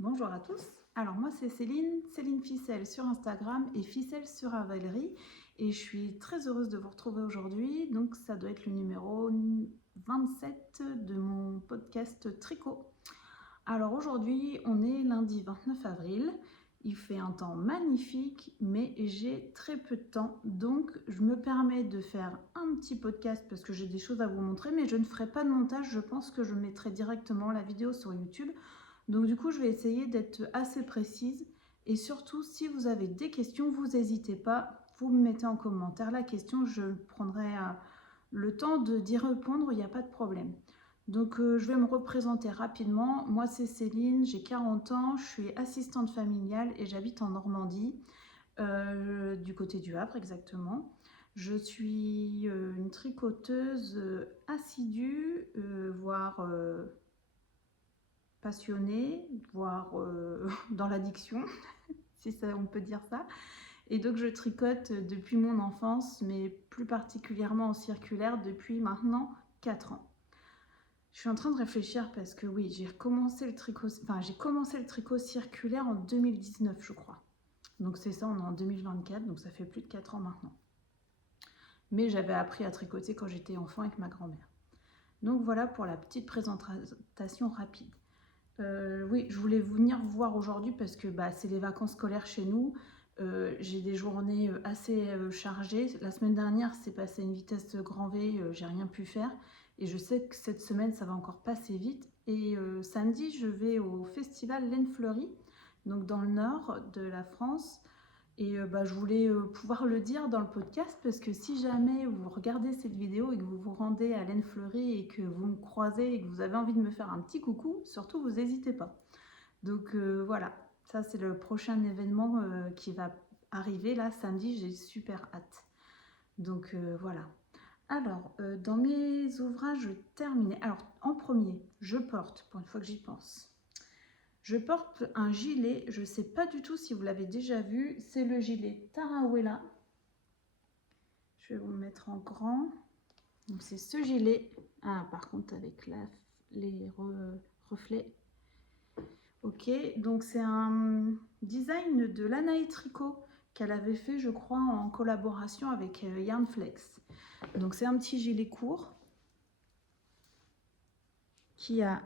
Bonjour à tous, alors moi c'est Céline, Céline Ficelle sur Instagram et Ficelle sur Ravelry et je suis très heureuse de vous retrouver aujourd'hui, donc ça doit être le numéro 27 de mon podcast Tricot. Alors aujourd'hui on est lundi 29 avril, il fait un temps magnifique mais j'ai très peu de temps donc je me permets de faire un petit podcast parce que j'ai des choses à vous montrer mais je ne ferai pas de montage, je pense que je mettrai directement la vidéo sur YouTube. Donc du coup, je vais essayer d'être assez précise et surtout, si vous avez des questions, vous n'hésitez pas, vous me mettez en commentaire la question, je prendrai le temps d'y répondre, il n'y a pas de problème. Donc je vais me représenter rapidement. Moi, c'est Céline, j'ai 40 ans, je suis assistante familiale et j'habite en Normandie, du côté du Havre exactement. Je suis une tricoteuse assidue, voire passionnée, voire dans l'addiction, si ça, on peut dire ça. Et donc je tricote depuis mon enfance, mais plus particulièrement en circulaire depuis maintenant 4 ans. Je suis en train de réfléchir parce que oui, j'ai commencé le tricot circulaire en 2019, je crois. Donc c'est ça, on est en 2024, donc ça fait plus de 4 ans maintenant. Mais j'avais appris à tricoter quand j'étais enfant avec ma grand-mère. Donc voilà pour la petite présentation rapide. Oui, je voulais venir vous voir aujourd'hui parce que c'est les vacances scolaires chez nous. J'ai des journées assez chargées. La semaine dernière, c'est passé à une vitesse grand V, j'ai rien pu faire. Et je sais que cette semaine, ça va encore passer vite. Et samedi, je vais au festival Laine Fleurie, donc dans le nord de la France. Et je voulais pouvoir le dire dans le podcast parce que si jamais vous regardez cette vidéo et que vous vous rendez à Laine Fleurie et que vous me croisez et que vous avez envie de me faire un petit coucou, surtout vous n'hésitez pas. Donc voilà, ça c'est le prochain événement qui va arriver là samedi, j'ai super hâte. Donc voilà. Alors, dans mes ouvrages terminés, alors en premier, je porte, pour une fois que j'y pense, je porte un gilet, je ne sais pas du tout si vous l'avez déjà vu, c'est le gilet Tarawella. Je vais vous le mettre en grand. Donc c'est ce gilet. Ah, par contre avec les reflets. Ok, donc c'est un design de Lanae Tricot qu'elle avait fait, je crois, en collaboration avec Yarnflex. Donc c'est un petit gilet court qui a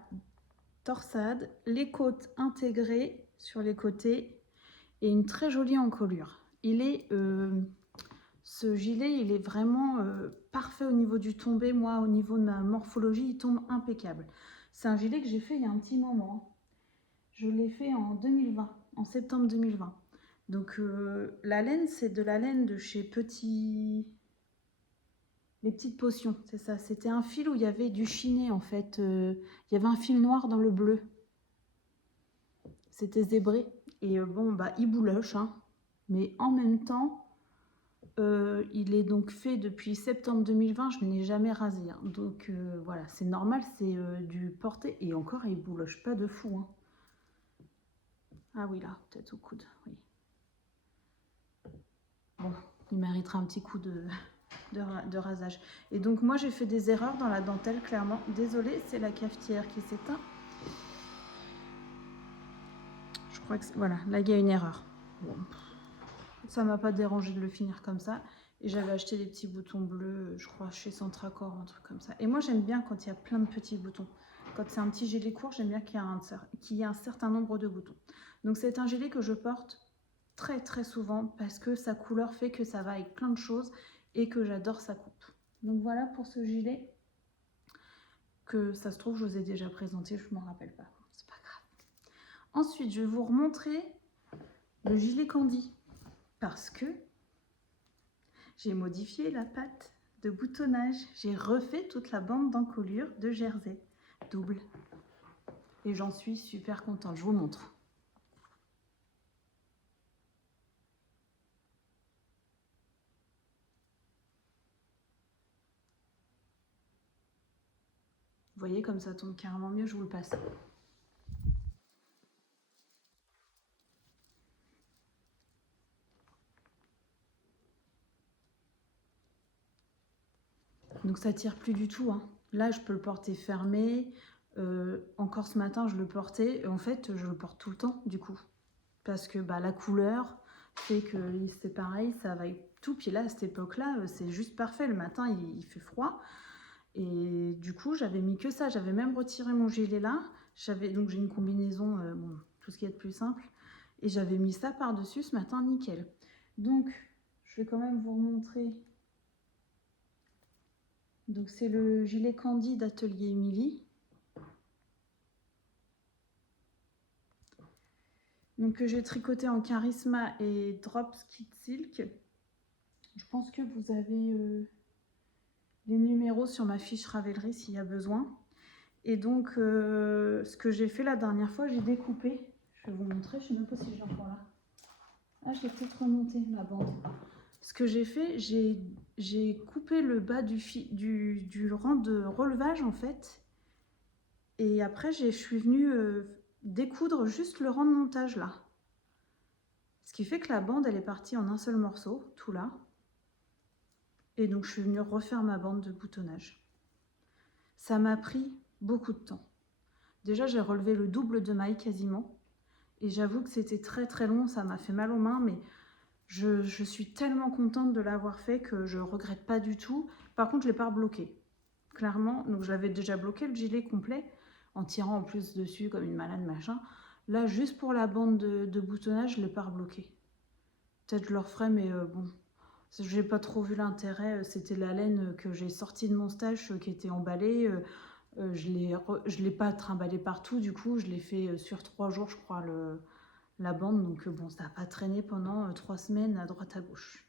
torsade, les côtes intégrées sur les côtés et une très jolie encolure. Ce gilet, il est vraiment parfait au niveau du tombé. Moi, au niveau de ma morphologie, il tombe impeccable. C'est un gilet que j'ai fait il y a un petit moment. Je l'ai fait en 2020, en septembre 2020. Donc la laine, c'est de la laine de chez Les Petites Potions, c'est ça. C'était un fil où il y avait du chiné en fait. Il y avait un fil noir dans le bleu. C'était zébré. Et il bouloche, hein. Mais en même temps, il est donc fait depuis septembre 2020, je ne l'ai jamais rasé. Hein. Donc voilà, c'est normal, c'est du porté. Et encore, il bouloche pas de fou. Hein. Ah oui, là, peut-être au coude, oui. Bon, il méritera un petit coup de rasage. Et donc moi, j'ai fait des erreurs dans la dentelle, clairement. Désolée, c'est la cafetière qui s'éteint. Je crois que voilà, là, il y a une erreur. Bon, ça m'a pas dérangé de le finir comme ça. Et j'avais acheté des petits boutons bleus, je crois, chez Centracor, un truc comme ça. Et moi, j'aime bien quand il y a plein de petits boutons. Quand c'est un petit gilet court, j'aime bien qu'il y ait un certain nombre de boutons. Donc c'est un gilet que je porte très très souvent parce que sa couleur fait que ça va avec plein de choses et que j'adore sa coupe. Donc voilà pour ce gilet que ça se trouve, je vous ai déjà présenté, je ne m'en rappelle pas. C'est pas grave. Ensuite, je vais vous remontrer le gilet Candy parce que j'ai modifié la patte de boutonnage. J'ai refait toute la bande d'encolure de jersey double. Et j'en suis super contente. Je vous montre. Vous voyez comme ça tombe carrément mieux, je vous le passe. Donc ça tire plus du tout. Hein. Là, je peux le porter fermé. Encore ce matin, je le portais. Et en fait, je le porte tout le temps, du coup. Parce que bah, la couleur fait que c'est pareil, ça va tout. Puis là, à cette époque-là, c'est juste parfait. Le matin, il fait froid. Et du coup, j'avais mis que ça. J'avais même retiré mon gilet là. Donc j'ai une combinaison, bon, tout ce qui est de plus simple. Et j'avais mis ça par-dessus ce matin, nickel. Donc, je vais quand même vous remontrer. Donc c'est le gilet Candy d'Atelier Émilie. Donc que j'ai tricoté en Charisma et Drop Skid Silk. Je pense que vous avez les numéros sur ma fiche Ravelry s'il y a besoin. Et donc ce que j'ai fait la dernière fois, j'ai découpé. Je vais vous montrer, je ne sais même pas si je l'ai encore là. Ah, je l'ai peut-être remonté ma bande. Ce que j'ai fait, j'ai coupé le bas du rang de relevage en fait. Et après, je suis venue découdre juste le rang de montage là. Ce qui fait que la bande, elle est partie en un seul morceau, tout là. Et donc, je suis venue refaire ma bande de boutonnage. Ça m'a pris beaucoup de temps. Déjà, j'ai relevé le double de mailles quasiment. Et j'avoue que c'était très très long, ça m'a fait mal aux mains, mais je suis tellement contente de l'avoir fait que je ne regrette pas du tout. Par contre, je ne l'ai pas rebloqué. Clairement, donc je l'avais déjà bloqué le gilet complet, en tirant en plus dessus comme une malade machin. Là, juste pour la bande de boutonnage, je ne l'ai pas rebloqué. Peut-être je le referai, mais bon, j'ai pas trop vu l'intérêt. C'était la laine que j'ai sortie de mon stage qui était emballée. Je l'ai pas trimballée partout, du coup, je l'ai fait sur 3 jours, je crois, la bande. Donc bon, ça n'a pas traîné pendant 3 semaines à droite à gauche.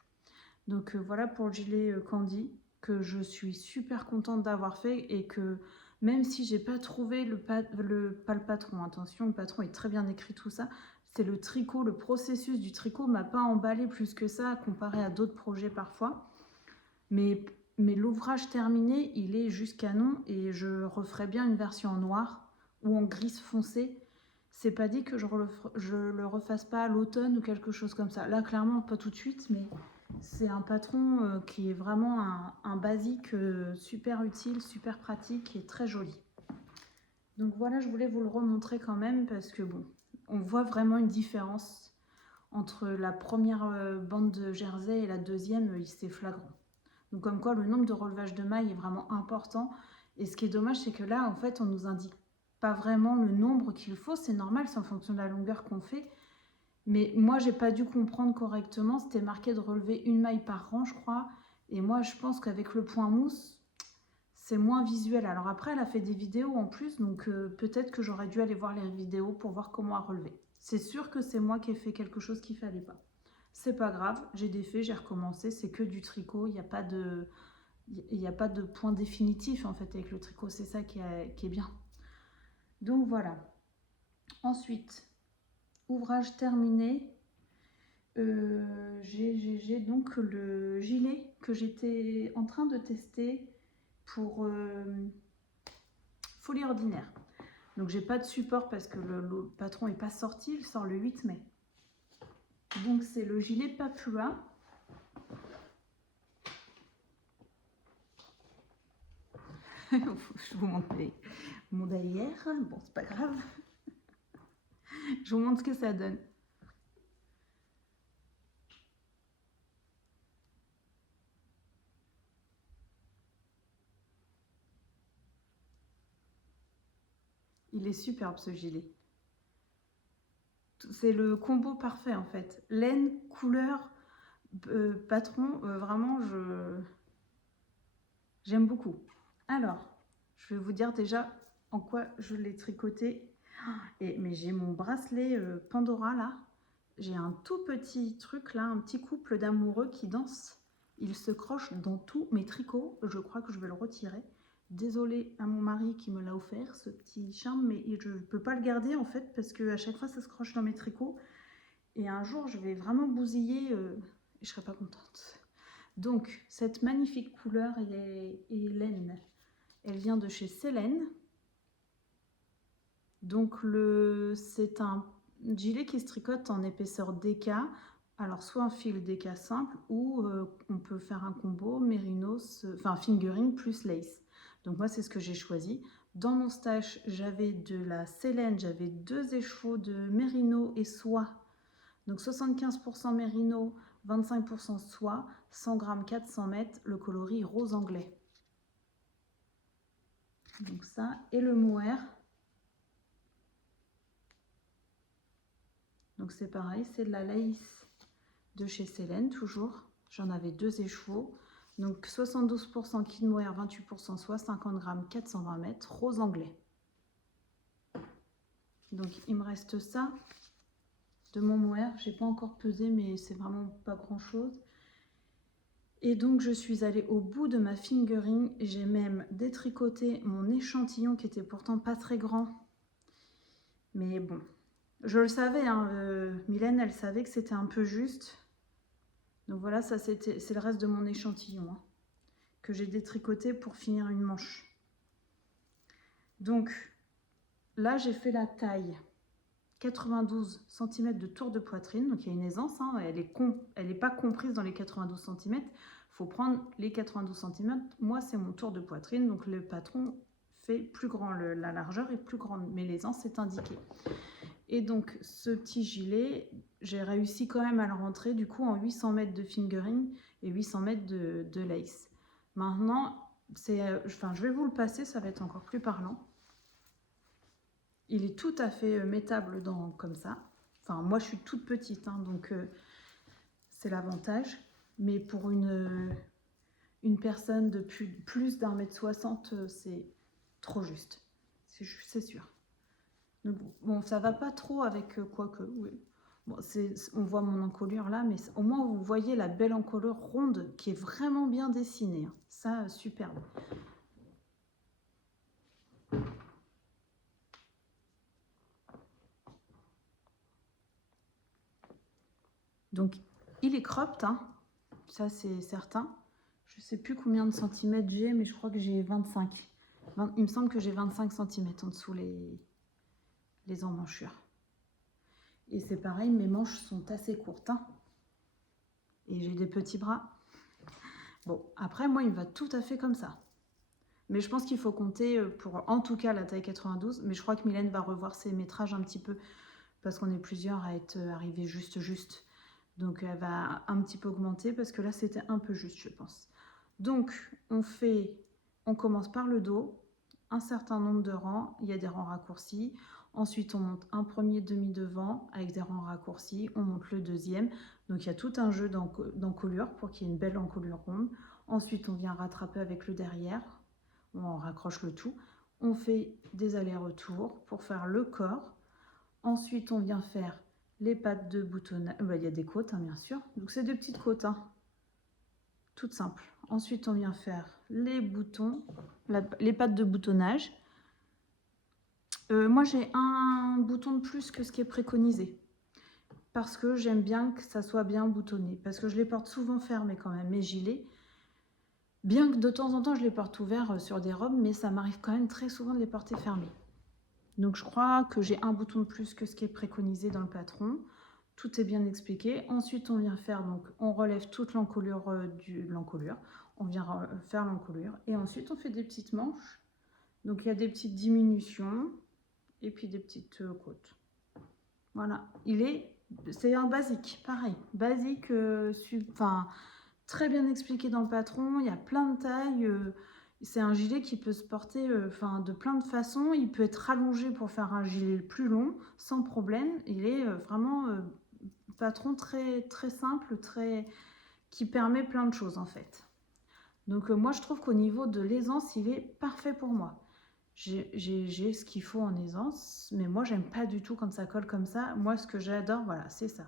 Donc voilà pour le gilet Candy, que je suis super contente d'avoir fait et que même si j'ai pas trouvé pas le patron, attention, le patron est très bien écrit tout ça, c'est le tricot, le processus du tricot m'a pas emballé plus que ça comparé à d'autres projets parfois. Mais l'ouvrage terminé, il est juste canon et je referai bien une version en noir ou en gris foncé. C'est pas dit que je le refasse pas à l'automne ou quelque chose comme ça. Là, clairement, pas tout de suite, mais c'est un patron qui est vraiment un basique super utile, super pratique et très joli. Donc voilà, je voulais vous le remontrer quand même parce que bon, on voit vraiment une différence entre la première bande de jersey et la deuxième, c'est flagrant. Donc comme quoi, le nombre de relevages de mailles est vraiment important. Et ce qui est dommage, c'est que là, en fait, on nous indique pas vraiment le nombre qu'il faut. C'est normal, c'est en fonction de la longueur qu'on fait. Mais moi, j'ai pas dû comprendre correctement. C'était marqué de relever une maille par rang, je crois. Et moi, je pense qu'avec le point mousse, c'est moins visuel. Alors après, elle a fait des vidéos en plus, donc peut-être que j'aurais dû aller voir les vidéos pour voir comment elle relever. C'est sûr que c'est moi qui ai fait quelque chose qu'il fallait pas. C'est pas grave, j'ai défait, j'ai recommencé, c'est que du tricot, il n'y a pas de point définitif en fait avec le tricot, c'est ça qui est bien. Donc voilà. Ensuite, ouvrage terminé. J'ai donc le gilet que j'étais en train de tester pour Folie Ordinaire. Donc j'ai pas de support parce que le patron n'est pas sorti, il sort le 8 mai. Donc c'est le gilet Papua. Je vous montre mon derrière. Bon, c'est pas grave. Je vous montre ce que ça donne. Il est superbe ce gilet. C'est le combo parfait en fait. Laine, couleur, patron, vraiment j'aime beaucoup. Alors, je vais vous dire déjà en quoi je l'ai tricoté. Mais j'ai mon bracelet Pandora là. J'ai un tout petit truc là, un petit couple d'amoureux qui dansent. Il se croche dans tous mes tricots. Je crois que je vais le retirer. Désolée à mon mari qui me l'a offert, ce petit charme, mais je ne peux pas le garder en fait parce qu'à chaque fois ça se croche dans mes tricots. Et un jour je vais vraiment bousiller et je ne serai pas contente. Donc cette magnifique couleur et laine, elle vient de chez Célène. Donc c'est un gilet qui se tricote en épaisseur DK. Alors soit un fil DK simple ou on peut faire un combo mérinos, enfin fingering plus lace. Donc moi c'est ce que j'ai choisi. Dans mon stash, j'avais de la Célène, j'avais 2 écheveaux de mérino et soie. Donc 75% mérino, 25% soie, 100 g 400 mètres, le coloris rose anglais. Donc ça, et le mohair. Donc c'est pareil, c'est de la Laïs de chez Célène, toujours. J'en avais 2 écheveaux. Donc 72% kit mohair, 28% soie, 50 g 420 mètres, rose anglais. Donc il me reste ça de mon mohair. J'ai pas encore pesé, mais c'est vraiment pas grand chose. Et donc je suis allée au bout de ma fingering. J'ai même détricoté mon échantillon qui était pourtant pas très grand. Mais bon, je le savais, hein, Mylène, elle savait que c'était un peu juste. Donc voilà, ça c'est le reste de mon échantillon, hein, que j'ai détricoté pour finir une manche. Donc là, j'ai fait la taille 92 cm de tour de poitrine. Donc il y a une aisance, hein, elle n'est pas comprise dans les 92 cm. Il faut prendre les 92 cm. Moi, c'est mon tour de poitrine. Donc le patron fait plus grand, la largeur est plus grande, mais l'aisance est indiquée. Et donc ce petit gilet, j'ai réussi quand même à le rentrer du coup en 800 mètres de fingering et 800 mètres de lace. Maintenant, je vais vous le passer, ça va être encore plus parlant. Il est tout à fait mettable comme ça. Enfin, moi je suis toute petite, hein, donc c'est l'avantage. Mais pour une personne de plus d'1 m 60, c'est trop juste, c'est sûr. Donc, bon, ça va pas trop avec quoique, oui. Bon, on voit mon encolure là, mais au moins vous voyez la belle encolure ronde qui est vraiment bien dessinée, hein. Ça, superbe. Donc, il est cropped, hein. Ça c'est certain. Je sais plus combien de centimètres j'ai, mais je crois que j'ai 25. Il me semble que j'ai 25 cm en dessous les emmanchures. Et c'est pareil, mes manches sont assez courtes, hein. Et j'ai des petits bras. Bon, après, moi, il me va tout à fait comme ça. Mais je pense qu'il faut compter pour, en tout cas, la taille 92. Mais je crois que Mylène va revoir ses métrages un petit peu, parce qu'on est plusieurs à être arrivés juste. Donc, elle va un petit peu augmenter, parce que là, c'était un peu juste, je pense. Donc, on commence par le dos, un certain nombre de rangs. Il y a des rangs raccourcis. Ensuite, on monte un premier demi-devant avec des rangs raccourcis. On monte le deuxième. Donc, il y a tout un jeu d'encolure pour qu'il y ait une belle encolure ronde. Ensuite, on vient rattraper avec le derrière. On raccroche le tout. On fait des allers-retours pour faire le corps. Ensuite, on vient faire les pattes de boutonnage. Il y a des côtes, hein, bien sûr. Donc, c'est des petites côtes, hein, toutes simples. Ensuite, on vient faire les boutons, les pattes de boutonnage. Moi, j'ai un bouton de plus que ce qui est préconisé. Parce que j'aime bien que ça soit bien boutonné. Parce que je les porte souvent fermés quand même, mes gilets. Bien que de temps en temps, je les porte ouverts sur des robes, mais ça m'arrive quand même très souvent de les porter fermés. Donc, je crois que j'ai un bouton de plus que ce qui est préconisé dans le patron. Tout est bien expliqué. Ensuite, on vient faire, donc, on relève toute l'encolure on vient faire l'encolure. Et ensuite, on fait des petites manches. Donc, il y a des petites diminutions et puis des petites côtes. Voilà. C'est un basique, pareil. Basique, très bien expliqué dans le patron. Il y a plein de tailles. C'est un gilet qui peut se porter de plein de façons. Il peut être rallongé pour faire un gilet plus long, sans problème. Il est vraiment patron très, très simple, qui permet plein de choses en fait. Donc moi je trouve qu'au niveau de l'aisance, il est parfait pour moi. J'ai ce qu'il faut en aisance, mais moi j'aime pas du tout quand ça colle comme ça. Moi ce que j'adore, voilà, c'est ça.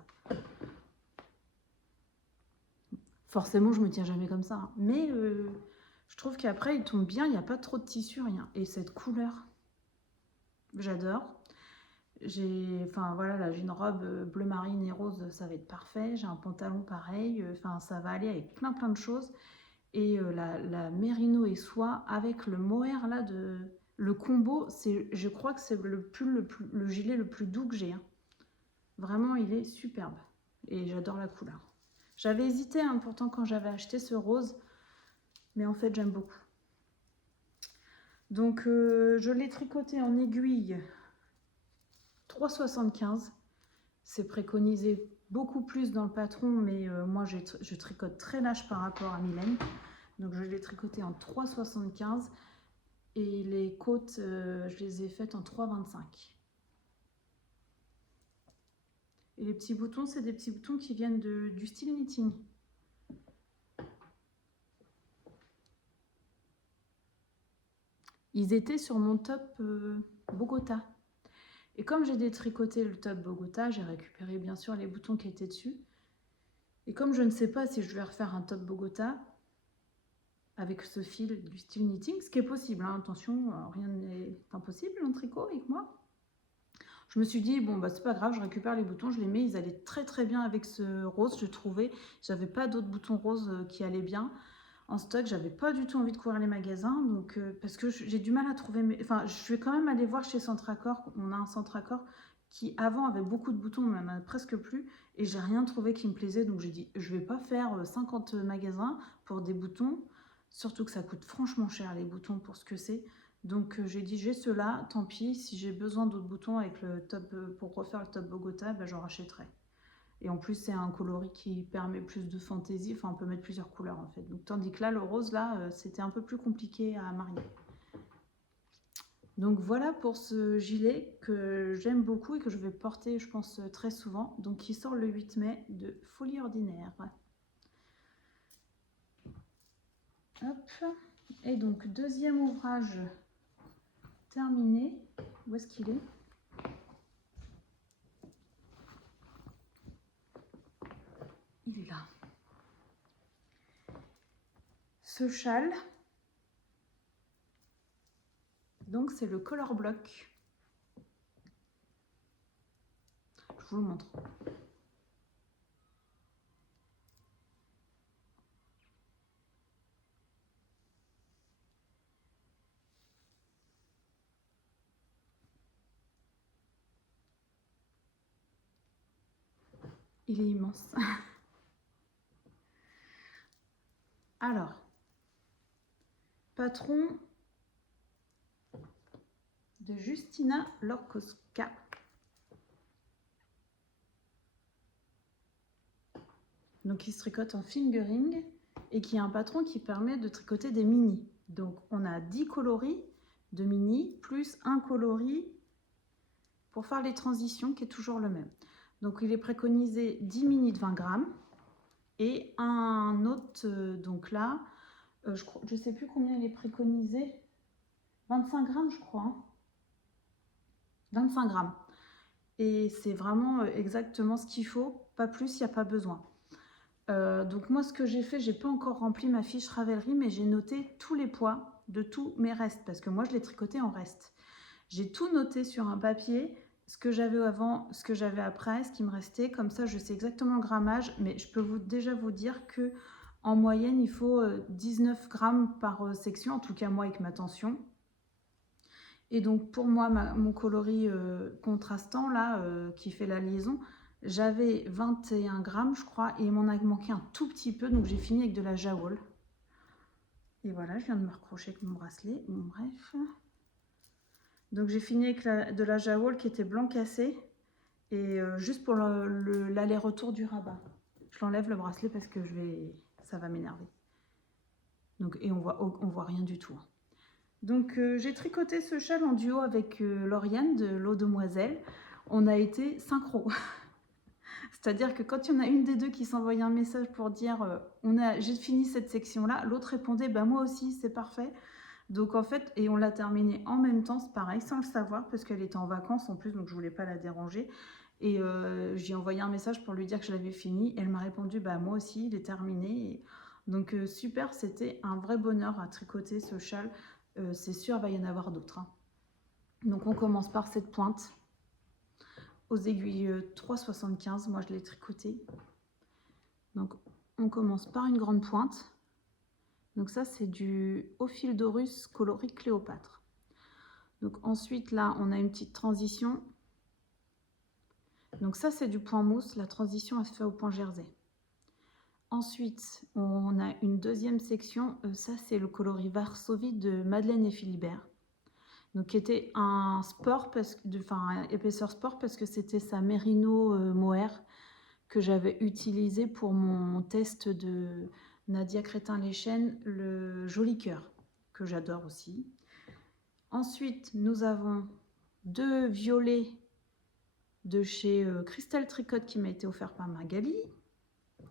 Forcément je me tiens jamais comme ça, hein. Mais je trouve qu'après il tombe bien, il n'y a pas trop de tissu, rien. Et cette couleur, j'adore. Voilà, là j'ai une robe bleu marine et rose, ça va être parfait. J'ai un pantalon pareil, ça va aller avec plein de choses. Et la mérino et soie avec le mohair là, le combo, je crois que c'est le gilet le plus doux que j'ai, hein. Vraiment, il est superbe. Et j'adore la couleur. J'avais hésité, hein, pourtant, quand j'avais acheté ce rose. Mais en fait, j'aime beaucoup. Donc je l'ai tricoté en aiguille 3,75. C'est préconisé beaucoup plus dans le patron, mais moi je tricote très lâche par rapport à Mylène. Donc je l'ai tricoté en 3,75 et les côtes, je les ai faites en 3,25. Et les petits boutons, c'est des petits boutons qui viennent du style knitting. Ils étaient sur mon top Bogota. Et comme j'ai détricoté le top Bogota, j'ai récupéré bien sûr les boutons qui étaient dessus. Et comme je ne sais pas si je vais refaire un top Bogota avec ce fil du style knitting, ce qui est possible, hein, attention, rien n'est impossible en tricot avec moi. Je me suis dit, bon, bah, c'est pas grave, je récupère les boutons, je les mets, ils allaient très très bien avec ce rose, je trouvais. J'avais pas d'autres boutons roses qui allaient bien en stock, j'avais pas du tout envie de courir les magasins, donc parce que j'ai du mal à trouver enfin, je vais quand même aller voir chez Centracor. On a un Centracor qui avant avait beaucoup de boutons, même presque plus, et j'ai rien trouvé qui me plaisait, donc j'ai dit, je vais pas faire 50 magasins pour des boutons, surtout que ça coûte franchement cher les boutons pour ce que c'est. Donc j'ai dit, j'ai ceux-là, tant pis, si j'ai besoin d'autres boutons avec le top, pour refaire le top Bogota, ben, j'en rachèterai. Et en plus, c'est un coloris qui permet plus de fantaisie, enfin on peut mettre plusieurs couleurs en fait. Donc, tandis que là, le rose, là, c'était un peu plus compliqué à marier. Donc voilà pour ce gilet que j'aime beaucoup et que je vais porter, je pense, très souvent. Donc qui sort le 8 mai de Folie Ordinaire. Hop. Et donc deuxième ouvrage terminé. Où est-ce qu'il est? Il est là. Ce châle, donc c'est le Color Block. Je vous le montre. Il est immense. Alors, patron de Justina Lorkowska. Donc il se tricote en fingering et qui a un patron qui permet de tricoter des mini. Donc on a 10 coloris de mini plus un coloris pour faire les transitions qui est toujours le même. Donc il est préconisé 10 mini de 20 grammes et un autre, donc là, je ne sais plus combien il est préconisé, 25 grammes je crois, hein. 25 grammes. Et c'est vraiment exactement ce qu'il faut, pas plus, il n'y a pas besoin. Donc moi ce que j'ai fait, j'ai pas encore rempli ma fiche Ravelry, mais j'ai noté tous les poids de tous mes restes, parce que moi je l'ai tricoté en reste. J'ai tout noté sur un papier, ce que j'avais avant, ce que j'avais après, ce qui me restait, comme ça je sais exactement le grammage, mais je peux déjà vous dire que en moyenne il faut 19 grammes par section, en tout cas moi avec ma tension. Et donc pour moi, mon coloris contrastant là, qui fait la liaison, j'avais 21 grammes je crois, et il m'en a manqué un tout petit peu, donc j'ai fini avec de la Jawol. Et voilà, je viens de me raccrocher avec mon bracelet, bon bref. Donc j'ai fini avec de la Jawol qui était blanc cassé, et juste pour l'aller-retour du rabat. Je l'enlève le bracelet parce que ça va m'énerver. Donc, et on voit rien du tout. Donc j'ai tricoté ce châle en duo avec Lauriane de l'Eau Demoiselle. On a été synchro. C'est-à-dire que quand il y en a une des deux qui s'envoyait un message pour dire j'ai fini cette section-là, l'autre répondait bah, moi aussi, c'est parfait. Donc en fait, et on l'a terminé en même temps, c'est pareil, sans le savoir, parce qu'elle était en vacances en plus, donc je voulais pas la déranger. Et j'ai envoyé un message pour lui dire que je l'avais fini. Elle m'a répondu bah moi aussi, il est terminé. Et donc super, c'était un vrai bonheur à tricoter ce châle. C'est sûr, il va y en avoir d'autres. Hein. Donc on commence par cette pointe aux aiguilles 3,75. Moi je l'ai tricoté. Donc on commence par une grande pointe. Donc ça c'est du Ophildorus coloris Cléopâtre. Donc ensuite là on a une petite transition. Donc ça c'est du point mousse. La transition elle se fait au point jersey. Ensuite, on a une deuxième section, ça c'est le coloris Varsovie de Madeleine et Philibert. Donc qui était un sport, un épaisseur sport, parce que c'était sa Merino Mohair que j'avais utilisé pour mon test de Nadia Crétin-Leschène, le Joli Cœur, que j'adore aussi. Ensuite, nous avons 2 violets de chez Crystal Tricot qui m'a été offert par Magali.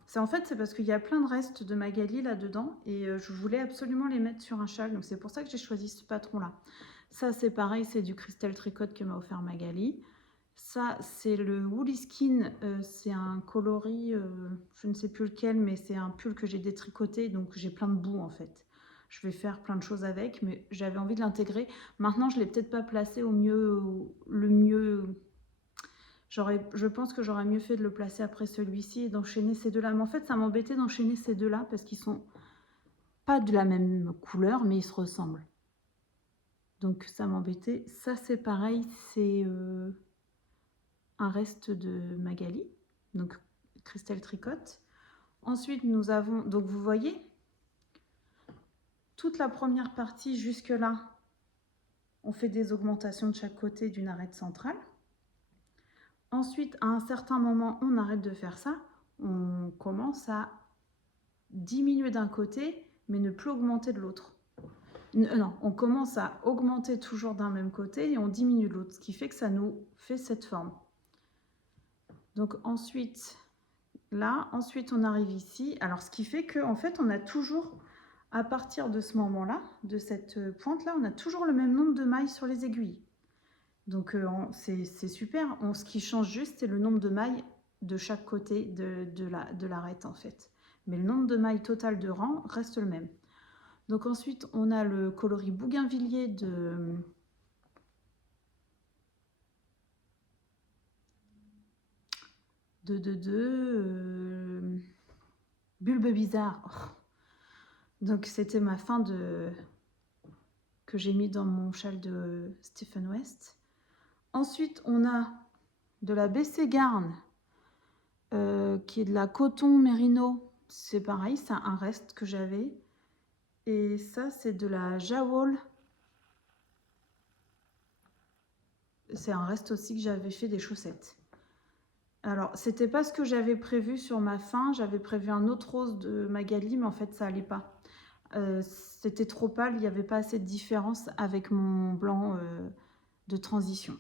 C'est parce qu'il y a plein de restes de Magali là-dedans et je voulais absolument les mettre sur un châle, donc c'est pour ça que j'ai choisi ce patron-là. Ça, c'est pareil, c'est du Crystal Tricot que m'a offert Magali. Ça, c'est le Woolly Skin, c'est un coloris, je ne sais plus lequel, mais c'est un pull que j'ai détricoté, donc j'ai plein de boue en fait. Je vais faire plein de choses avec, mais j'avais envie de l'intégrer. Maintenant, je ne l'ai peut-être pas placé au mieux, le mieux. Je pense que j'aurais mieux fait de le placer après celui-ci et d'enchaîner ces deux-là. Mais en fait, ça m'embêtait d'enchaîner ces deux-là parce qu'ils sont pas de la même couleur, mais ils se ressemblent. Donc ça m'embêtait. Ça, c'est pareil, c'est un reste de Magali, donc Crystal Tricot. Ensuite, nous avons, donc vous voyez, toute la première partie jusque-là, on fait des augmentations de chaque côté d'une arête centrale. Ensuite, à un certain moment, on arrête de faire ça. On commence à diminuer d'un côté, mais ne plus augmenter de l'autre. Non, on commence à augmenter toujours d'un même côté et on diminue de l'autre, ce qui fait que ça nous fait cette forme. Donc ensuite, là, ensuite on arrive ici. Alors ce qui fait qu'en fait, on a toujours, à partir de ce moment-là, de cette pointe-là, on a toujours le même nombre de mailles sur les aiguilles. Donc c'est super. Ce qui change juste, c'est le nombre de mailles de chaque côté de l'arête en fait. Mais le nombre de mailles total de rang reste le même. Donc ensuite, on a le coloris bougainvillier de Bulbe Bizarre. Oh. Donc c'était ma fin de que j'ai mis dans mon châle de Stephen West. Ensuite, on a de la BC Garn qui est de la coton mérino. C'est pareil, c'est un reste que j'avais. Et ça, c'est de la Jawol. C'est un reste aussi que j'avais fait des chaussettes. Alors, c'était pas ce que j'avais prévu sur ma fin. J'avais prévu un autre rose de Magali, mais en fait, ça allait pas. C'était trop pâle, il n'y avait pas assez de différence avec mon blanc de transition.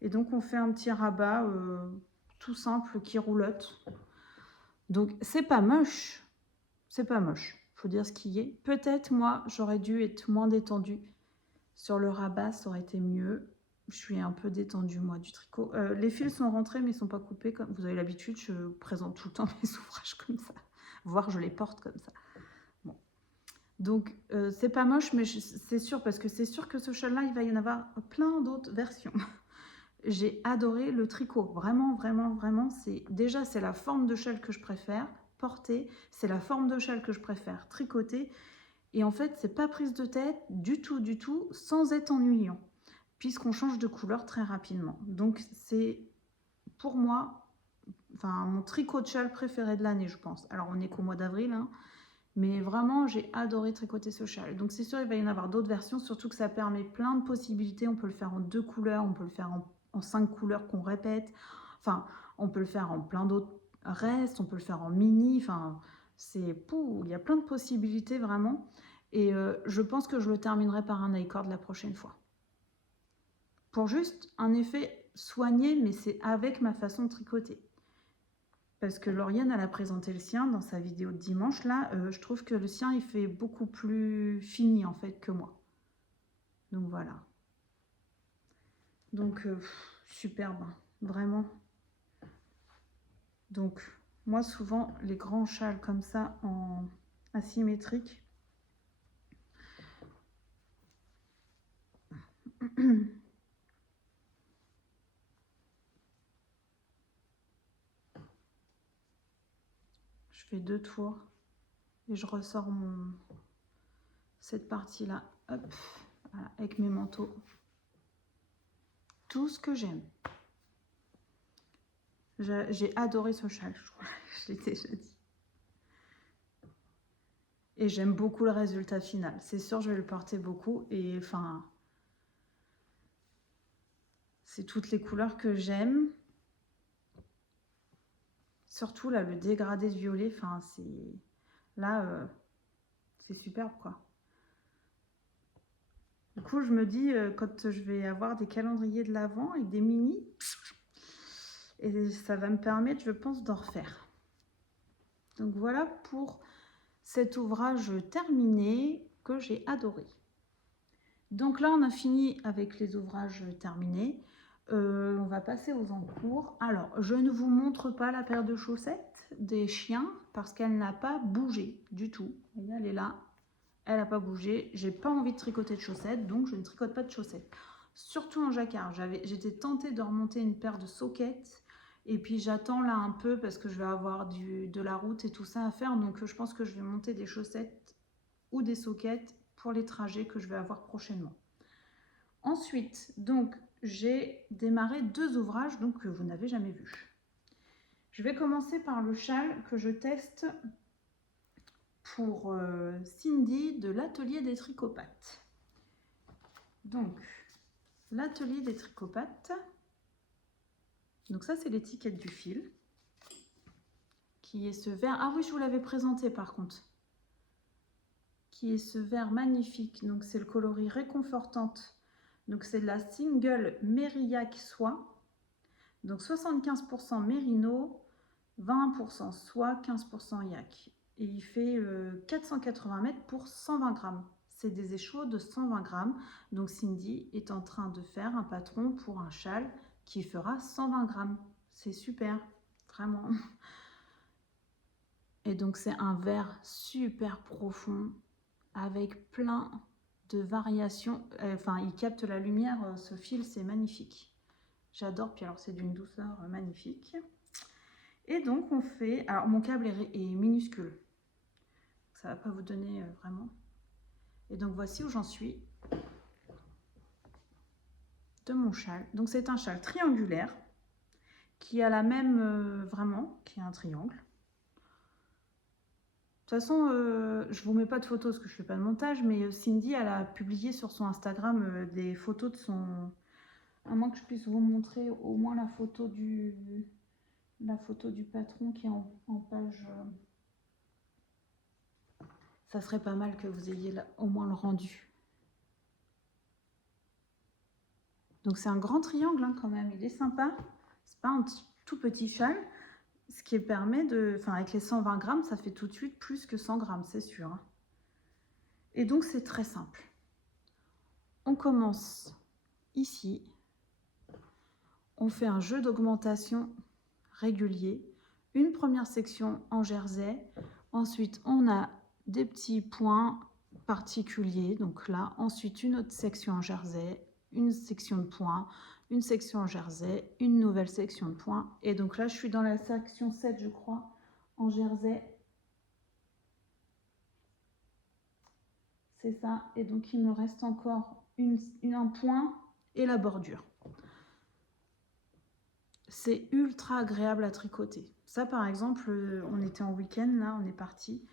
Et donc, on fait un petit rabat tout simple qui roulotte. Donc, c'est pas moche. C'est pas moche. Faut dire ce qui est. Peut-être, moi, j'aurais dû être moins détendue. Sur le rabat, ça aurait été mieux. Je suis un peu détendue, moi, du tricot. Les fils sont rentrés, mais ils ne sont pas coupés. Comme vous avez l'habitude, je présente tout le temps mes ouvrages comme ça. Voire, je les porte comme ça. Bon. Donc, c'est pas moche, mais c'est sûr, parce que c'est sûr que ce châle-là, il va y en avoir plein d'autres versions. J'ai adoré le tricot. Vraiment, vraiment, vraiment. Déjà, c'est la forme de châle que je préfère porter. C'est la forme de châle que je préfère tricoter. Et en fait, c'est pas prise de tête du tout, sans être ennuyant, puisqu'on change de couleur très rapidement. Donc c'est pour moi, mon tricot de châle préféré de l'année, je pense. Alors on n'est qu'au mois d'avril, hein, mais vraiment j'ai adoré tricoter ce châle. Donc c'est sûr, il va y en avoir d'autres versions, surtout que ça permet plein de possibilités. On peut le faire en 2 couleurs, on peut le faire en 5 couleurs qu'on répète. Enfin, on peut le faire en plein d'autres restes, on peut le faire en mini. Enfin, il y a plein de possibilités vraiment. Et je pense que je le terminerai par un I-cord la prochaine fois. Pour juste un effet soigné, mais c'est avec ma façon de tricoter. Parce que Lauriane, elle a présenté le sien dans sa vidéo de dimanche. Là, je trouve que le sien, il fait beaucoup plus fini en fait que moi. Donc voilà. Donc superbe, vraiment. Donc moi, souvent, les grands châles comme ça en asymétrique, je fais 2 tours et je ressors cette partie là, hop, voilà, avec mes manteaux. Tout ce que j'aime. J'ai adoré ce châle, je crois, je l'ai déjà dit. Et j'aime beaucoup le résultat final. C'est sûr, je vais le porter beaucoup et enfin, C'est toutes les couleurs que j'aime. Surtout là, le dégradé de violet, enfin c'est... Là, c'est superbe quoi. Du coup, je me dis, quand je vais avoir des calendriers de l'Avent avec des mini, et ça va me permettre, je pense, d'en refaire. Donc voilà pour cet ouvrage terminé que j'ai adoré. Donc là, on a fini avec les ouvrages terminés. On va passer aux encours. Alors, je ne vous montre pas la paire de chaussettes des chiens parce qu'elle n'a pas bougé du tout. Vous voyez, elle est là. Elle n'a pas bougé. J'ai pas envie de tricoter de chaussettes, donc je ne tricote pas de chaussettes. Surtout en jacquard. J'étais tentée de remonter une paire de soquettes. Et puis j'attends là un peu parce que je vais avoir de la route et tout ça à faire. Donc je pense que je vais monter des chaussettes ou des soquettes pour les trajets que je vais avoir prochainement. Ensuite, donc, j'ai démarré 2 ouvrages donc, que vous n'avez jamais vus. Je vais commencer par le châle que je teste pour Cindy de l'atelier des tricopates. Donc, l'atelier des tricopates. Donc ça, c'est l'étiquette du fil. Qui est ce vert. Ah oui, je vous l'avais présenté par contre. Qui est ce vert magnifique. Donc c'est le coloris réconfortante. Donc c'est de la single Mérillac soie. Donc 75% mérino, 20% soie, 15% yak. Et il fait 480 mètres pour 120 grammes. C'est des échos de 120 grammes. Donc Cindy est en train de faire un patron pour un châle qui fera 120 grammes. C'est super, vraiment. Et donc c'est un vert super profond avec plein de variations. Enfin, il capte la lumière, ce fil, c'est magnifique. J'adore, puis alors c'est d'une douceur magnifique. Et donc on fait... Alors mon câble est minuscule. Ça ne va pas vous donner vraiment. Et donc voici où j'en suis de mon châle. Donc c'est un châle triangulaire qui a la même... vraiment, qui a un triangle. De toute façon, je ne vous mets pas de photos parce que je ne fais pas de montage, mais Cindy, elle a publié sur son Instagram des photos de son... À moins que je puisse vous montrer au moins la photo du patron qui est en page. Ça serait pas mal que vous ayez là, au moins le rendu. Donc c'est un grand triangle hein, quand même, il est sympa. C'est pas un tout petit châle, ce qui permet de... Enfin avec les 120 grammes, ça fait tout de suite plus que 100 grammes, c'est sûr. Hein. Et donc c'est très simple. On commence ici. On fait un jeu d'augmentation régulier. Une première section en jersey. Ensuite, on a des petits points particuliers. Donc là, ensuite, une autre section en jersey, une section de points, une section en jersey, une nouvelle section de points. Et donc là, je suis dans la section 7, je crois, en jersey. C'est ça. Et donc, il me reste encore un point et la bordure. C'est ultra agréable à tricoter. Ça, par exemple, on était en week-end, là, on est parti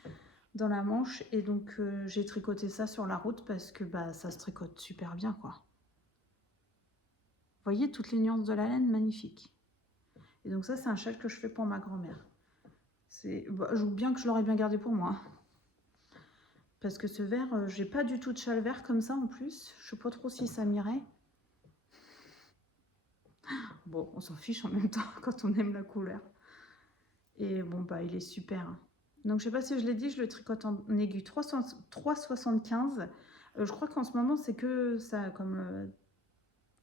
dans la Manche. Et donc, j'ai tricoté ça sur la route parce que bah, ça se tricote super bien, quoi. Vous voyez toutes les nuances de la laine, magnifique. Et donc ça, c'est un châle que je fais pour ma grand-mère. Bah, je vous bien que je l'aurais bien gardé pour moi. Parce que ce vert, j'ai pas du tout de châle vert comme ça en plus. Je sais pas trop si ça m'irait. Bon, on s'en fiche en même temps quand on aime la couleur. Et bon, bah, il est super. Donc, je sais pas si je l'ai dit, je le tricote en aiguille 3,75. Je crois qu'en ce moment, c'est que ça comme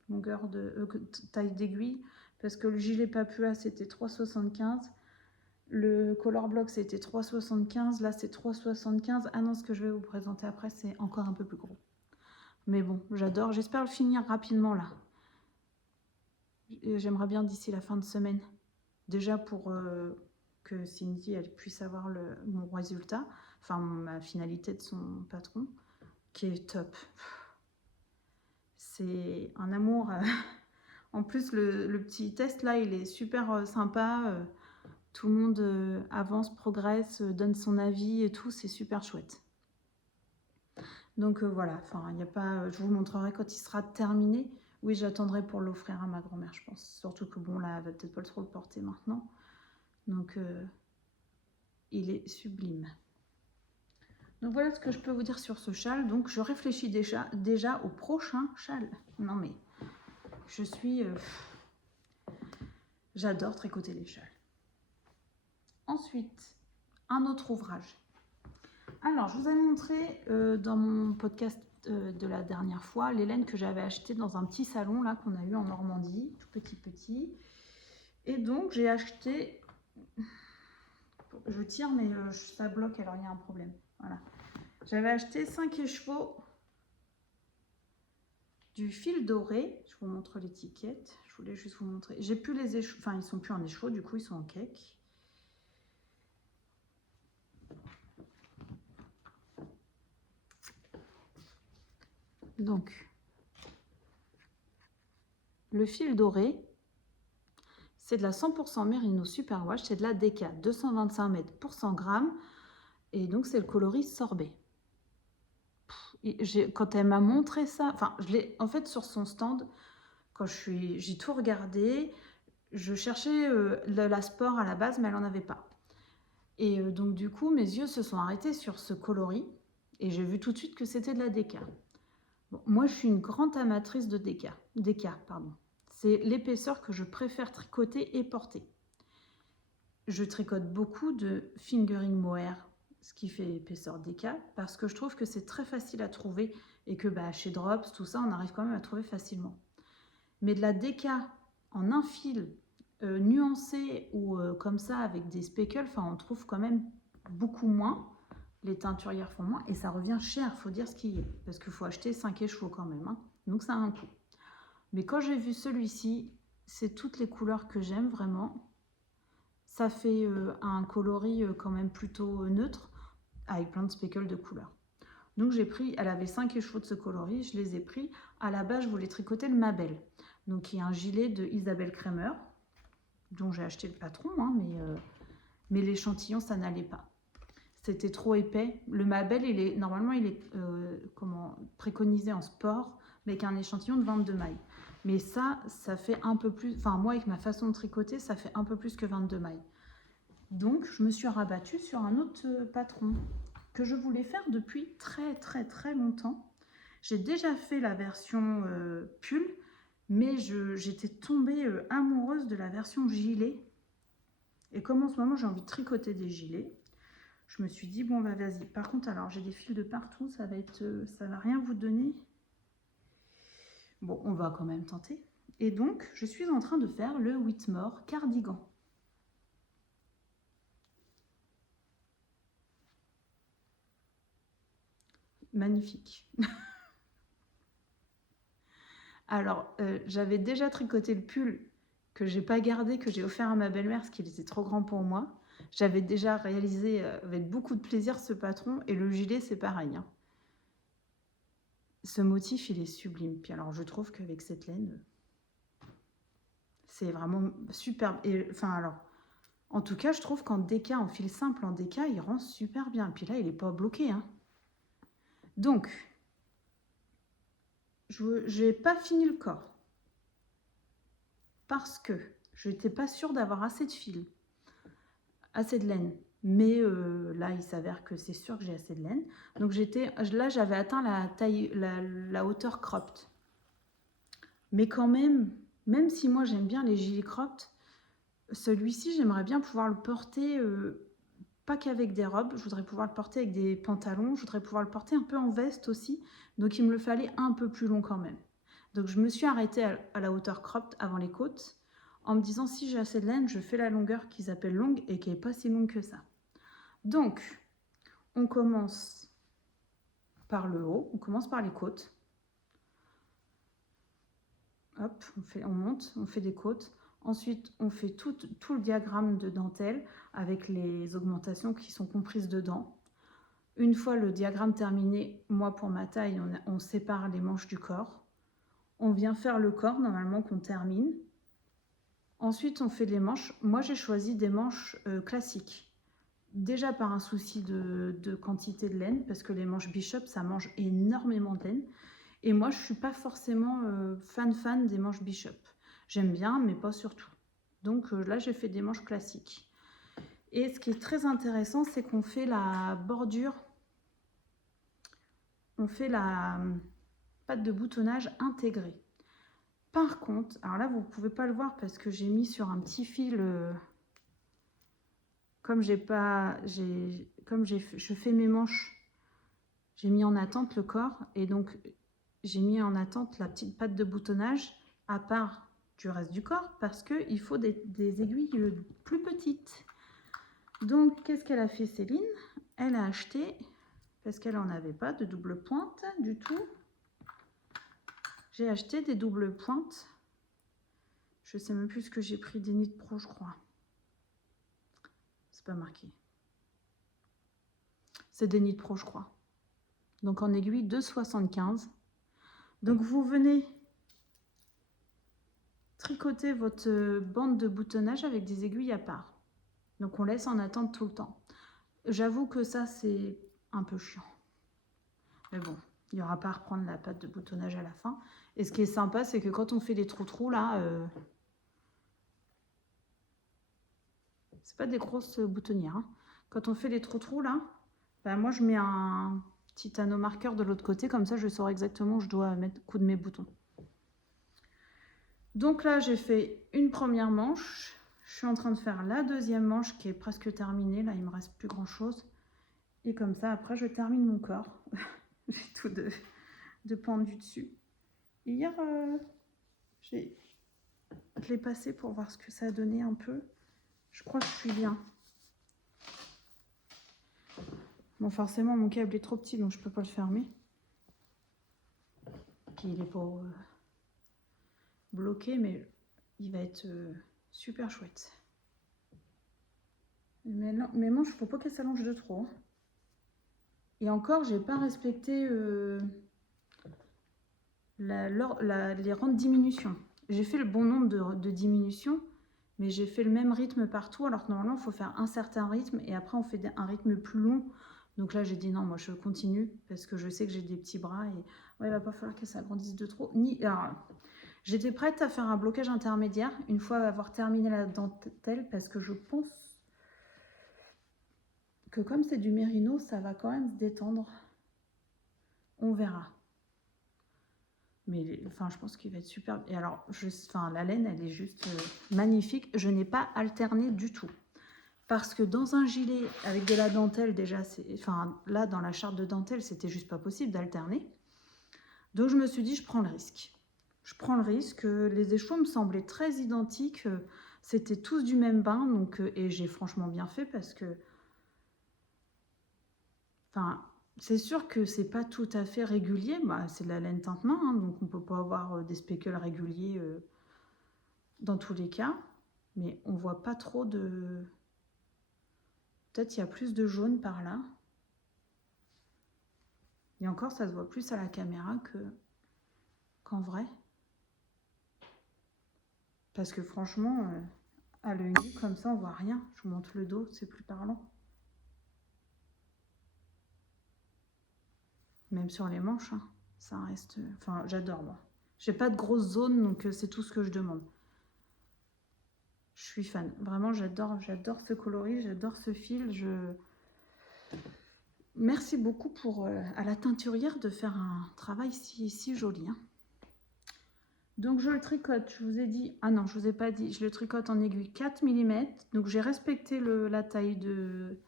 longueur de taille d'aiguille. Parce que le gilet Papua, c'était 3,75. Le Color Block, c'était 3,75. Là, c'est 3,75. Ah non, ce que je vais vous présenter après, c'est encore un peu plus gros. Mais bon, j'adore. J'espère le finir rapidement, là. J'aimerais bien d'ici la fin de semaine. Déjà pour que Cindy elle puisse avoir mon résultat, enfin ma finalité de son patron, qui est top. C'est un amour. En plus, le petit test là, il est super sympa. Tout le monde avance, progresse, donne son avis et tout. C'est super chouette. Donc voilà, enfin, il n'y a pas. Je vous montrerai quand il sera terminé. Oui, j'attendrai pour l'offrir à ma grand-mère, je pense. Surtout que bon, là, elle va peut-être pas trop le porter maintenant. Donc, il est sublime. Donc voilà ce que je peux vous dire sur ce châle. Donc je réfléchis déjà au prochain châle. Non mais, je suis... j'adore tricoter les châles. Ensuite, un autre ouvrage. Alors, je vous ai montré dans mon podcast de la dernière fois les laines que j'avais achetées dans un petit salon là qu'on a eu en Normandie, tout petit. Et donc, j'ai acheté... Je tire, mais ça bloque, alors il y a un problème. Voilà. J'avais acheté 5 écheveaux du fil doré. Je vous montre l'étiquette. Je voulais juste vous montrer. J'ai plus les écheveaux, enfin ils sont plus en écheveau, du coup ils sont en cake. Donc, le fil doré, c'est de la 100% Merino Superwash, c'est de la DK, 225 mètres pour 100 grammes. Et donc c'est le coloris sorbet. Quand elle m'a montré ça, enfin je l'ai en fait sur son stand, quand j'ai tout regardé, je cherchais la sport à la base, mais elle n'en avait pas. Et donc du coup, mes yeux se sont arrêtés sur ce coloris et j'ai vu tout de suite que c'était de la DK. Bon, moi, je suis une grande amatrice de DK. C'est l'épaisseur que je préfère tricoter et porter. Je tricote beaucoup de fingering mohair, ce qui fait épaisseur DK, parce que je trouve que c'est très facile à trouver et que chez Drops, tout ça, on arrive quand même à trouver facilement. Mais de la DK en un fil, nuancé ou comme ça avec des speckles, enfin on trouve quand même beaucoup moins. Les teinturières font moins et ça revient cher, faut dire ce qu'il y est, parce qu'il faut acheter 5 écheveaux quand même, hein, donc ça a un coût. Mais quand j'ai vu celui-ci, c'est toutes les couleurs que j'aime vraiment. Ça fait un coloris quand même plutôt neutre avec plein de speckles de couleurs. Donc j'ai pris, elle avait 5 écheveaux de ce coloris, je les ai pris. À la base, je voulais tricoter le Mabel, donc il y a un gilet de Isabelle Kremer, dont j'ai acheté le patron, hein, mais l'échantillon, ça n'allait pas. C'était trop épais. Le Mabel, normalement, il est préconisé en sport, mais avec un échantillon de 22 mailles. Mais ça fait un peu plus... Enfin, moi, avec ma façon de tricoter, ça fait un peu plus que 22 mailles. Donc, je me suis rabattue sur un autre patron que je voulais faire depuis très longtemps. J'ai déjà fait la version pull, mais j'étais tombée amoureuse de la version gilet. Et comme en ce moment, j'ai envie de tricoter des gilets, je me suis dit, bon, vas-y. Par contre, alors, j'ai des fils de partout, ça va rien vous donner. Bon, on va quand même tenter. Et donc, je suis en train de faire le Whitmore cardigan. Magnifique. Alors, j'avais déjà tricoté le pull que j'ai pas gardé, que j'ai offert à ma belle-mère parce qu'il était trop grand pour moi. J'avais déjà réalisé avec beaucoup de plaisir ce patron et le gilet, c'est pareil. Hein. Ce motif, il est sublime. Puis alors, je trouve qu'avec cette laine, c'est vraiment superbe. Et enfin, alors, en tout cas, je trouve qu'en DK, en fil simple, en DK, il rend super bien. Puis là, il n'est pas bloqué. Hein. Donc, je n'ai pas fini le corps parce que je n'étais pas sûre d'avoir assez de fil, assez de laine. Mais là, il s'avère que c'est sûr que j'ai assez de laine. Donc là, j'avais atteint la taille, la hauteur cropped. Mais quand même si moi j'aime bien les gilets cropped, celui-ci, j'aimerais bien pouvoir le porter, pas qu'avec des robes. Je voudrais pouvoir le porter avec des pantalons. Je voudrais pouvoir le porter un peu en veste aussi. Donc, il me le fallait un peu plus long quand même. Donc, je me suis arrêtée à la hauteur cropped avant les côtes en me disant si j'ai assez de laine, je fais la longueur qu'ils appellent longue et qui n'est pas si longue que ça. Donc, on commence par le haut, on commence par les côtes. Hop, on monte, on fait des côtes. Ensuite, on fait tout le diagramme de dentelle avec les augmentations qui sont comprises dedans. Une fois le diagramme terminé, moi pour ma taille, on sépare les manches du corps. On vient faire le corps, normalement qu'on termine. Ensuite, on fait les manches. Moi, j'ai choisi des manches classiques. Déjà par un souci de quantité de laine, parce que les manches Bishop, ça mange énormément de laine. Et moi, je suis pas forcément fan des manches Bishop. J'aime bien, mais pas surtout. Donc là, j'ai fait des manches classiques. Et ce qui est très intéressant, c'est qu'on fait la bordure, on fait la patte de boutonnage intégrée. Par contre, alors là, vous ne pouvez pas le voir parce que j'ai mis sur un petit fil, comme je fais mes manches, j'ai mis en attente le corps et donc j'ai mis en attente la petite patte de boutonnage à part du reste du corps parce qu'il faut des aiguilles plus petites. Donc, qu'est-ce qu'elle a fait, Céline? Elle a acheté, parce qu'elle n'en avait pas de double pointe du tout, j'ai acheté des doubles pointes. Je sais même plus ce que j'ai pris, des Knit Pro, je crois. C'est pas marqué. C'est des Knit Pro, je crois. Donc en aiguille 2,75. Donc vous venez tricoter votre bande de boutonnage avec des aiguilles à part. Donc on laisse en attente tout le temps. J'avoue que ça, c'est un peu chiant. Mais bon, il n'y aura pas à reprendre la patte de boutonnage à la fin. Et ce qui est sympa, c'est que quand on fait des trous là, c'est pas des grosses boutonnières. Hein. Quand on fait les trous là, ben moi je mets un petit anneau marqueur de l'autre côté, comme ça je saurai exactement où je dois mettre coudre mes boutons. Donc là, j'ai fait une première manche. Je suis en train de faire la deuxième manche qui est presque terminée. Là, il me reste plus grand chose. Et comme ça, après, je termine mon corps. J'ai tout de pendu dessus. Hier, je l'ai passé pour voir ce que ça a donné un peu. Je crois que je suis bien. Bon, forcément, mon câble est trop petit, donc je peux pas le fermer. Puis il est pas bloqué, mais il va être super chouette. Mais non, mes manches, faut pas qu'elles s'allongent de trop. Et encore, j'ai pas respecté les rangs de diminution. J'ai fait le bon nombre de diminutions, mais j'ai fait le même rythme partout, alors que normalement, il faut faire un certain rythme, et après, on fait un rythme plus long. Donc là, j'ai dit non, moi, je continue, parce que je sais que j'ai des petits bras, et ouais, il va pas falloir que ça grandisse de trop. J'étais prête à faire un blocage intermédiaire, une fois avoir terminé la dentelle, parce que je pense que comme c'est du mérino, ça va quand même se détendre. On verra. Mais enfin, je pense qu'il va être superbe. Et alors, la laine, elle est juste magnifique. Je n'ai pas alterné du tout. Parce que dans un gilet avec de la dentelle, déjà, là, dans la charte de dentelle, c'était juste pas possible d'alterner. Donc, je me suis dit, je prends le risque. Je prends le risque. Les échos me semblaient très identiques. C'était tous du même bain. Donc, et j'ai franchement bien fait parce que... Enfin... C'est sûr que c'est pas tout à fait régulier, bah, c'est de la laine teinte main, hein, donc on peut pas avoir des speckles réguliers dans tous les cas, mais on voit pas trop de... Peut-être il y a plus de jaune par là. Et encore, ça se voit plus à la caméra qu'en vrai. Parce que franchement, à l'œil nu, comme ça, on voit rien. Je vous montre le dos, c'est plus parlant. Même sur les manches, hein, ça reste... Enfin, j'adore, moi. J'ai pas de grosses zones, donc c'est tout ce que je demande. Je suis fan. Vraiment, j'adore ce coloris, j'adore ce fil. Merci beaucoup à la teinturière de faire un travail si joli. Hein. Donc, je le tricote. Je vous ai dit... Ah non, je vous ai pas dit. Je le tricote en aiguille 4 mm. Donc, j'ai respecté la taille de...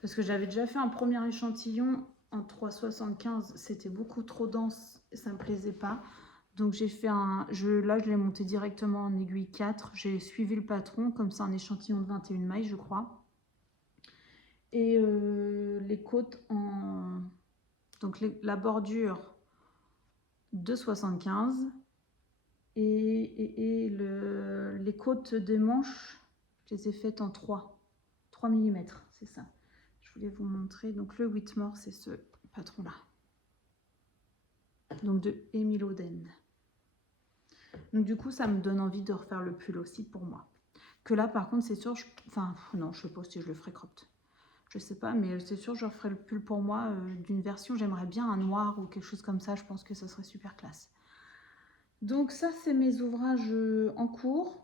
Parce que j'avais déjà fait un premier échantillon en 3,75. C'était beaucoup trop dense et ça me plaisait pas. Donc j'ai fait là je l'ai monté directement en aiguille 4, j'ai suivi le patron, comme c'est un échantillon de 21 mailles je crois. Et les côtes donc la bordure de 75 et les côtes des manches, je les ai faites en 3 mm, c'est ça. Je voulais vous montrer, donc le Whitmore c'est ce patron là. Donc de Emile Oden. Donc du coup, ça me donne envie de refaire le pull aussi pour moi. Que là, par contre, c'est sûr, enfin, non, je sais pas si je le ferai cropped. Je sais pas, mais c'est sûr, je referai le pull pour moi d'une version. J'aimerais bien un noir ou quelque chose comme ça. Je pense que ça serait super classe. Donc ça, c'est mes ouvrages en cours.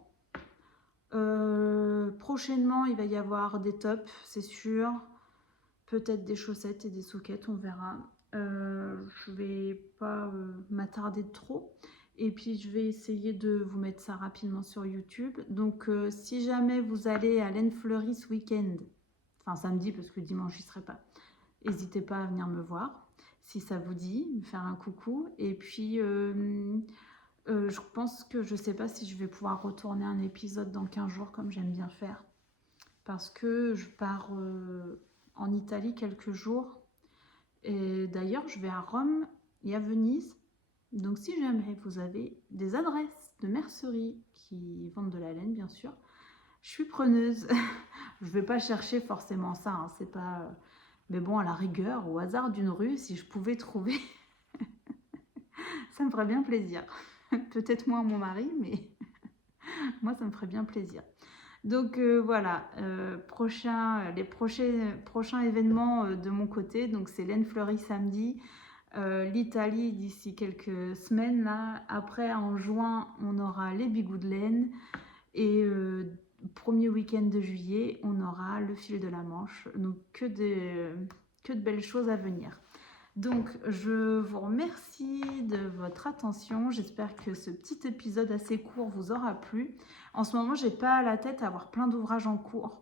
Prochainement, il va y avoir des tops, c'est sûr. Peut-être des chaussettes et des souquettes, on verra. Je vais pas m'attarder trop. Et puis, je vais essayer de vous mettre ça rapidement sur YouTube. Donc, si jamais vous allez à Laine Fleurie ce week-end, enfin samedi parce que dimanche, je n'y serai pas, n'hésitez pas à venir me voir. Si ça vous dit, me faire un coucou. Et puis, je pense que je ne sais pas si je vais pouvoir retourner un épisode dans 15 jours comme j'aime bien faire. Parce que je pars en Italie quelques jours. Et d'ailleurs, je vais à Rome et à Venise. Donc si jamais vous avez des adresses de merceries qui vendent de la laine, bien sûr, je suis preneuse. Je ne vais pas chercher forcément ça, hein, c'est pas... Mais bon, à la rigueur, au hasard d'une rue, si je pouvais trouver, ça me ferait bien plaisir. Peut-être moins mon mari, mais moi, ça me ferait bien plaisir. Donc voilà, les prochains événements de mon côté, donc c'est Laine Fleurie samedi, l'Italie d'ici quelques semaines là. Après en juin, on aura les bigoux de laine et premier week-end de juillet, on aura le fil de la Manche. Donc que de belles choses à venir. Donc, je vous remercie de votre attention. J'espère que ce petit épisode assez court vous aura plu. En ce moment, j'ai pas la tête à avoir plein d'ouvrages en cours.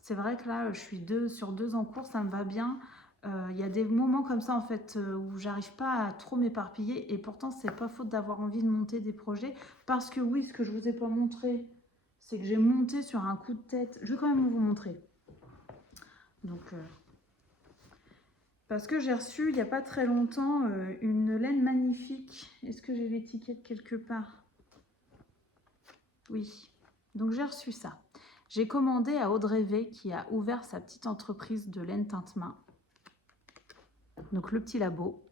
C'est vrai que là, je suis sur deux en cours, ça me va bien. Il y a des moments comme ça, en fait, où j'arrive pas à trop m'éparpiller. Et pourtant, c'est pas faute d'avoir envie de monter des projets. Parce que oui, ce que je vous ai pas montré, c'est que j'ai monté sur un coup de tête. Je vais quand même vous montrer. Donc... parce que j'ai reçu il n'y a pas très longtemps une laine magnifique. Est-ce que j'ai l'étiquette quelque part? Oui. Donc j'ai reçu ça. J'ai commandé à Audrey V qui a ouvert sa petite entreprise de laine teinte-main. Donc le petit labo.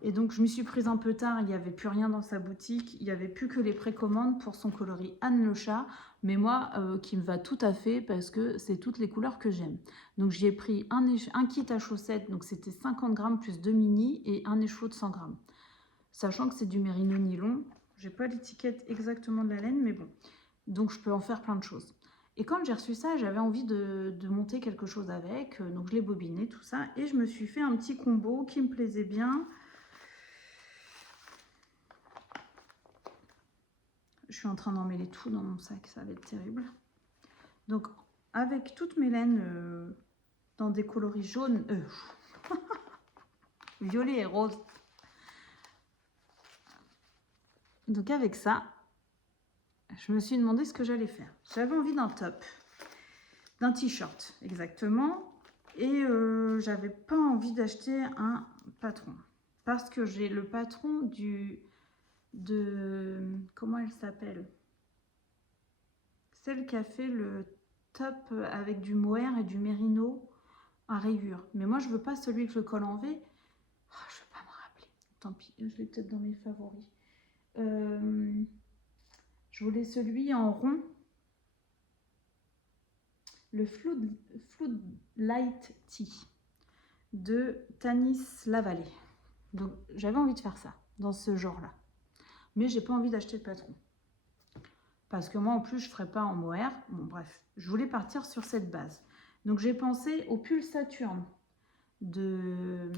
Et donc je m'y suis prise un peu tard, il n'y avait plus rien dans sa boutique, il n'y avait plus que les précommandes pour son coloris Anne le chat, mais moi qui me va tout à fait parce que c'est toutes les couleurs que j'aime. Donc j'y ai pris un kit à chaussettes, donc c'était 50 grammes plus 2 mini et un écheveau de 100 grammes. Sachant que c'est du mérino nylon, j'ai pas l'étiquette exactement de la laine, mais bon. Donc je peux en faire plein de choses. Et quand j'ai reçu ça, j'avais envie de monter quelque chose avec, donc je l'ai bobiné, tout ça, et je me suis fait un petit combo qui me plaisait bien. Je suis en train d'emmêler tout dans mon sac, ça va être terrible. Donc, avec toutes mes laines dans des coloris jaunes, violet et rose. Donc, avec ça, je me suis demandé ce que j'allais faire. J'avais envie d'un top, d'un t-shirt, exactement. Et j'avais pas envie d'acheter un patron. Parce que j'ai le patron comment elle s'appelle? Celle qui a fait le top avec du mohair et du mérino à rayures. Mais moi, je veux pas celui que je colle en V. Oh, je vais pas me rappeler. Tant pis, je l'ai peut-être dans mes favoris. Je voulais celui en rond. Le Flood Light Tea de Tanis Lavallée. Donc, j'avais envie de faire ça, dans ce genre-là. Mais j'ai pas envie d'acheter le patron. Parce que moi, en plus, je ne ferai pas en mohair. Bon, bref, je voulais partir sur cette base. Donc, j'ai pensé au pull Saturne de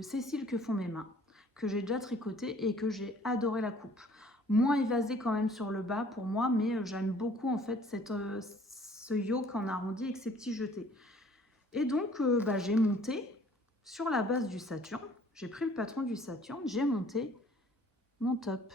Cécile que font mes mains, que j'ai déjà tricoté et que j'ai adoré la coupe. Moins évasé quand même sur le bas pour moi, mais j'aime beaucoup en fait ce yoke en arrondi avec ces petits jetés. Et donc, j'ai monté sur la base du Saturne. J'ai pris le patron du Saturne, j'ai monté mon top.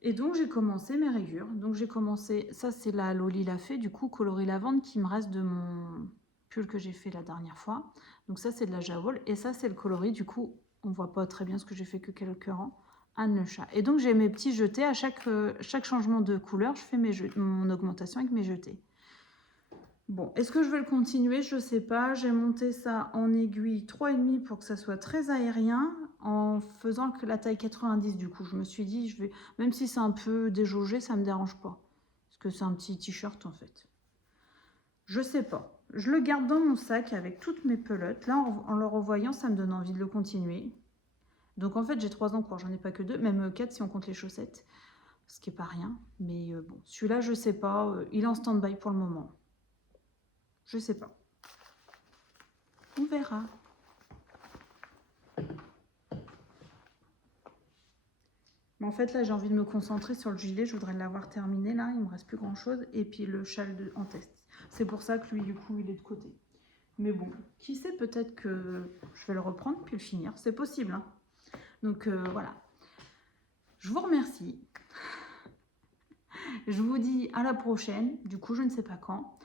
Et donc, j'ai commencé mes rayures. Donc, j'ai commencé... Ça, c'est la Loli l'a fait, du coup, coloris lavande qui me reste de mon pull que j'ai fait la dernière fois. Donc, ça, c'est de la Jawol. Et ça, c'est le coloris. Du coup, on voit pas très bien ce que j'ai fait que quelques rangs. Anne le chat. Et donc, j'ai mes petits jetés. À chaque changement de couleur, je fais mon augmentation avec mes jetés. Bon, est-ce que je vais le continuer? Je sais pas. J'ai monté ça en aiguille 3,5 pour que ça soit très aérien, en faisant que la taille 90. Du coup, je me suis dit, même si c'est un peu déjaugé, ça me dérange pas. Parce que c'est un petit t-shirt en fait. Je sais pas. Je le garde dans mon sac avec toutes mes pelotes. Là, en le revoyant, ça me donne envie de le continuer. Donc en fait, j'ai 3 en cours. J'en ai pas que 2, même 4 si on compte les chaussettes. Ce qui est pas rien. Mais bon, celui-là, je sais pas. Il est en stand-by pour le moment. Je sais pas. On verra. Mais en fait, là, j'ai envie de me concentrer sur le gilet. Je voudrais l'avoir terminé, là. Il me reste plus grand-chose. Et puis le châle en test. C'est pour ça que lui, du coup, il est de côté. Mais bon, qui sait, peut-être que je vais le reprendre puis le finir. C'est possible, hein. Donc, voilà. Je vous remercie. Je vous dis à la prochaine. Du coup, je ne sais pas quand.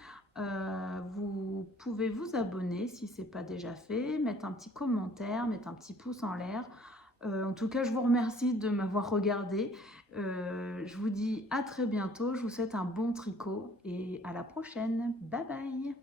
Vous pouvez vous abonner si ce n'est pas déjà fait. Mettre un petit commentaire, mettre un petit pouce en l'air. En tout cas, je vous remercie de m'avoir regardé. Je vous dis à très bientôt. Je vous souhaite un bon tricot et à la prochaine. Bye bye!